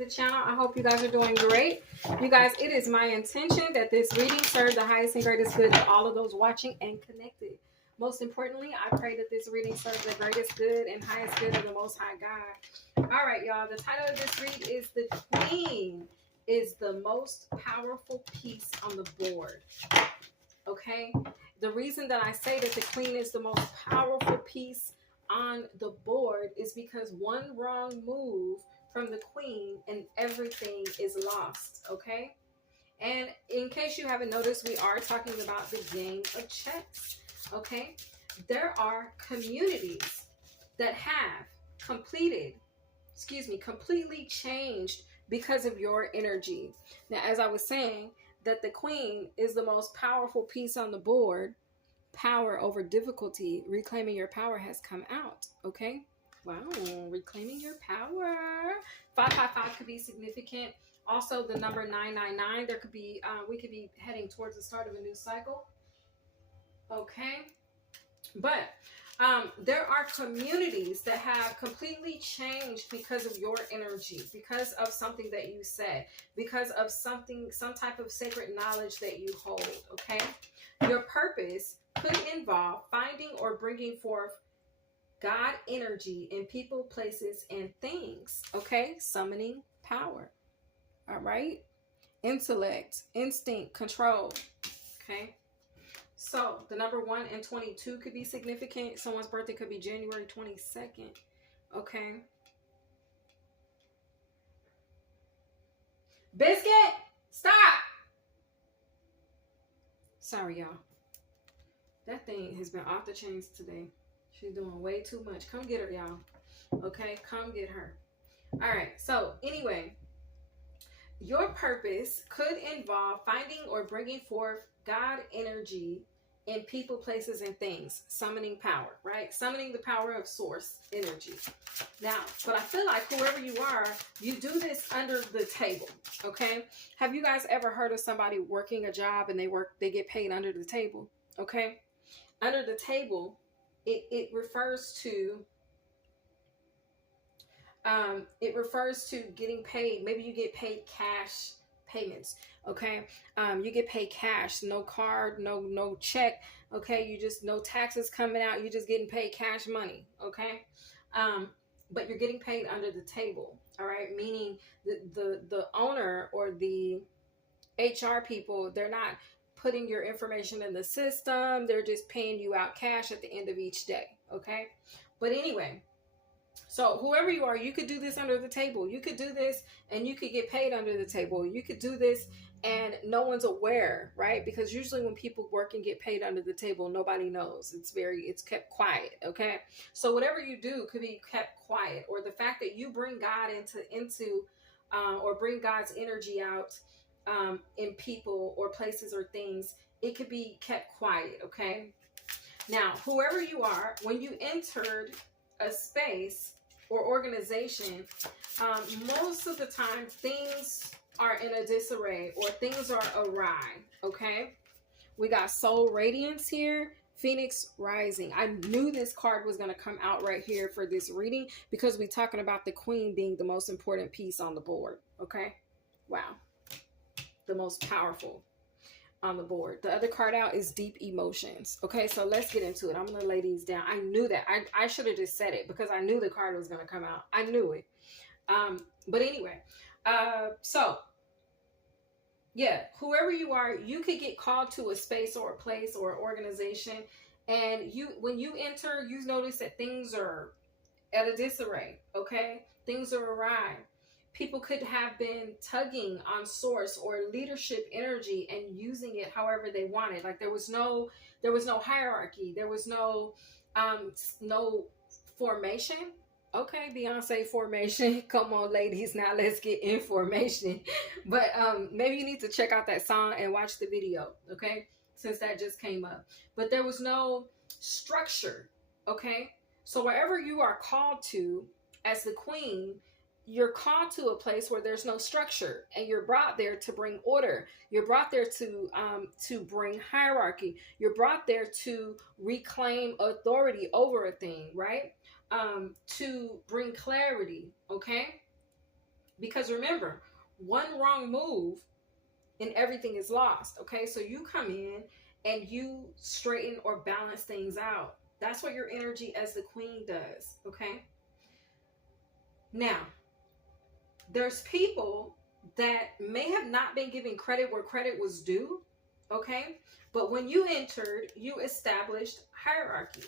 the channel. I hope you guys are doing great. You guys, it is my intention that this reading serve the highest and greatest good to all of those watching and connected. Most importantly, I pray that this reading serves the greatest good and highest good of the Most High God. All right, y'all. The title of this read is The Queen is the Most Powerful Piece on the Board. Okay? The reason that I say that the Queen is the most powerful piece on the board is because one wrong move from the Queen and everything is lost. Okay? And in case you haven't noticed, we are talking about the game of chess. Okay? There are communities that have completely changed because of your energy. Now, as I was saying, that the Queen is the most powerful piece on the board. Power over difficulty. Reclaiming your power has come out. Okay? Wow. Reclaiming your power. 555 could be significant. Also, the number 999. There could be, we could be heading towards the start of a new cycle. Okay? But there are communities that have completely changed because of your energy, because of something that you said, because of some type of sacred knowledge that you hold. Okay? Your purpose could involve finding or bringing forth God energy in people, places, and things. Okay? Summoning power. All right? Intellect, instinct, control. Okay? So, the number 1 and 22 could be significant. Someone's birthday could be January 22nd. Okay? Biscuit! Stop! Sorry, y'all. That thing has been off the chains today. She's doing way too much. Come get her, y'all. Okay? Come get her. All right. So, anyway, your purpose could involve finding or bringing forth God energy in people, places, and things. Summoning power, right? Summoning the power of source energy. Now, but I feel like whoever you are, you do this under the table, okay? Have you guys ever heard of somebody working a job and they get paid under the table, okay? Under the table, it refers to getting paid. Maybe you get paid cash payments. Okay. You get paid cash, no card, no check. Okay. You just, no taxes coming out. You're just getting paid cash money. Okay. But you're getting paid under the table. All right. Meaning the owner or the HR people, they're not putting your information in the system. They're just paying you out cash at the end of each day. Okay. But anyway, so whoever you are, you could do this under the table. You could do this and you could get paid under the table. You could do this and no one's aware, right? Because usually when people work and get paid under the table, nobody knows. It's kept quiet, okay? So whatever you do could be kept quiet, or the fact that you bring God into or bring God's energy out in people or places or things, it could be kept quiet, okay? Now, whoever you are, when you entered a space or organization, most of the time things are in a disarray or things are awry. Okay, we got Soul Radiance here, Phoenix Rising. I knew this card was going to come out right here for this reading because we're talking about the Queen being the most important piece on the board. Okay, wow, the most powerful on the board. The other card out is Deep Emotions. Okay, so let's get into it. I'm gonna lay these down. I knew that. I should have just said it because I knew the card was gonna come out. I knew it. But anyway, so yeah, whoever you are, you could get called to a space or a place or organization, and when you enter, you notice that things are at a disarray. Okay, things are awry. People could have been tugging on source or leadership energy and using it however they wanted. Like there was no hierarchy. There was no formation. Okay, Beyonce formation. Come on, ladies. Now let's get in formation. But maybe you need to check out that song and watch the video. Okay, since that just came up. But there was no structure. Okay, so wherever you are called to as the Queen, you're called to a place where there's no structure, and you're brought there to bring order. You're brought there to bring hierarchy. You're brought there to reclaim authority over a thing, right? To bring clarity, okay? Because remember, one wrong move and everything is lost. Okay, so you come in and you straighten or balance things out. That's what your energy as the queen does. Okay, now there's people that may have not been given credit where credit was due. Okay, but when you entered, you established hierarchy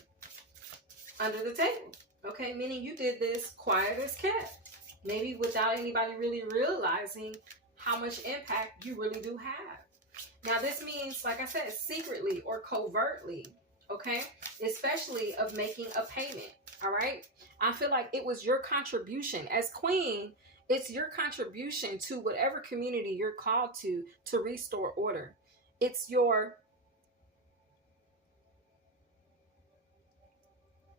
under the table. Okay, meaning you did this quiet as kept, maybe without anybody really realizing how much impact you really do have. Now, this means, like I said, secretly or covertly, okay? Especially of making a payment, all right? I feel like it was your contribution. As queen, it's your contribution to whatever community you're called to restore order. It's your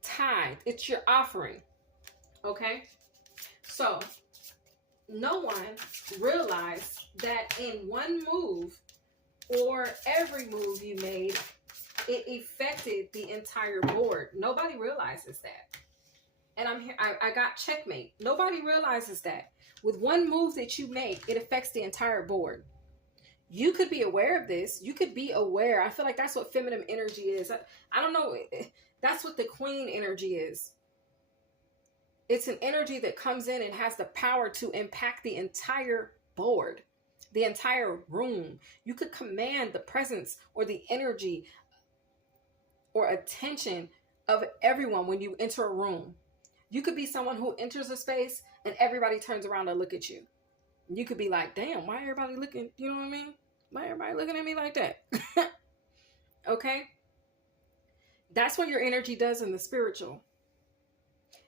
tithe. It's your offering, okay? So, no one realized that in one move or every move you made, it affected the entire board. Nobody realizes that. And I'm here, I got checkmate. Nobody realizes that. With one move that you make, it affects the entire board. You could be aware of this. You could be aware. I feel like that's what feminine energy is. I don't know. That's what the queen energy is. It's an energy that comes in and has the power to impact the entire board, the entire room. You could command the presence or the energy or attention of everyone when you enter a room. You could be someone who enters a space and everybody turns around to look at you. You could be like, damn, why everybody looking, you know what I mean? Why everybody looking at me like that? Okay? That's what your energy does in the spiritual.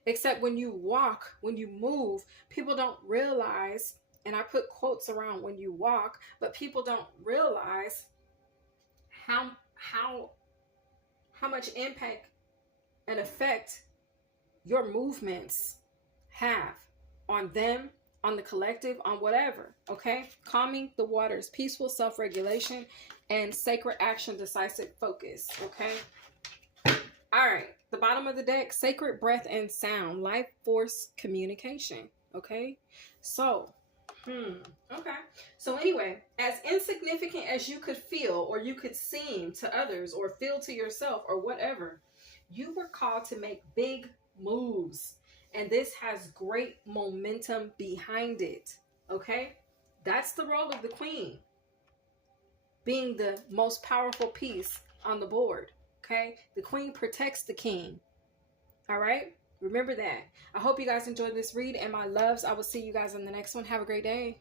Except when you walk, when you move, people don't realize, and I put quotes around when you walk, but people don't realize how much impact and effect your movements have on them, on the collective, on whatever. Okay? Calming the waters, peaceful self-regulation, and sacred action, decisive focus. Okay? All right. The bottom of the deck, sacred breath and sound, life force communication. Okay? So, okay. So anyway, as insignificant as you could feel or you could seem to others or feel to yourself or whatever, you were called to make big moves. And this has great momentum behind it. Okay? That's the role of the queen. Being the most powerful piece on the board. Okay? The queen protects the king. All right? Remember that. I hope you guys enjoyed this read. And my loves, I will see you guys in the next one. Have a great day.